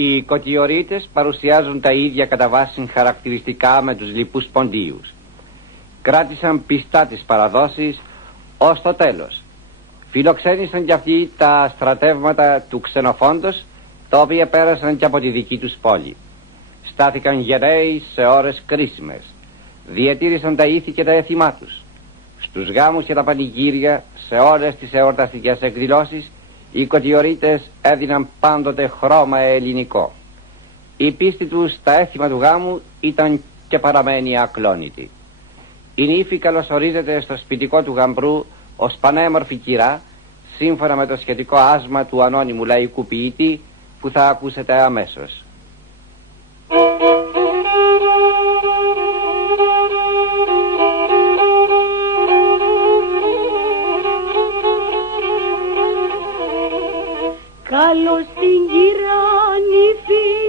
Οι κοτιορείτες παρουσιάζουν τα ίδια κατά βάση χαρακτηριστικά με τους λοιπούς ποντίους. Κράτησαν πιστά τις παραδόσεις ως το τέλος. Φιλοξένησαν κι αυτοί τα στρατεύματα του Ξενοφόντος, τα οποία πέρασαν και από τη δική τους πόλη. Στάθηκαν γενναίοι σε ώρες κρίσιμες. Διατήρησαν τα ήθη και τα έθιμά τους. Στους γάμους και τα πανηγύρια, σε όλες τις εορταστικές εκδηλώσεις, οι κοτιορείτες έδιναν πάντοτε χρώμα ελληνικό. Η πίστη τους στα έθιμα του γάμου ήταν και παραμένει ακλόνητη. Η νύφη καλωσορίζεται στο σπιτικό του γαμπρού ως πανέμορφη κυρά, σύμφωνα με το σχετικό άσμα του ανώνυμου λαϊκού ποιητή που θα ακούσετε αμέσως. Καλώς την κυρά νύφη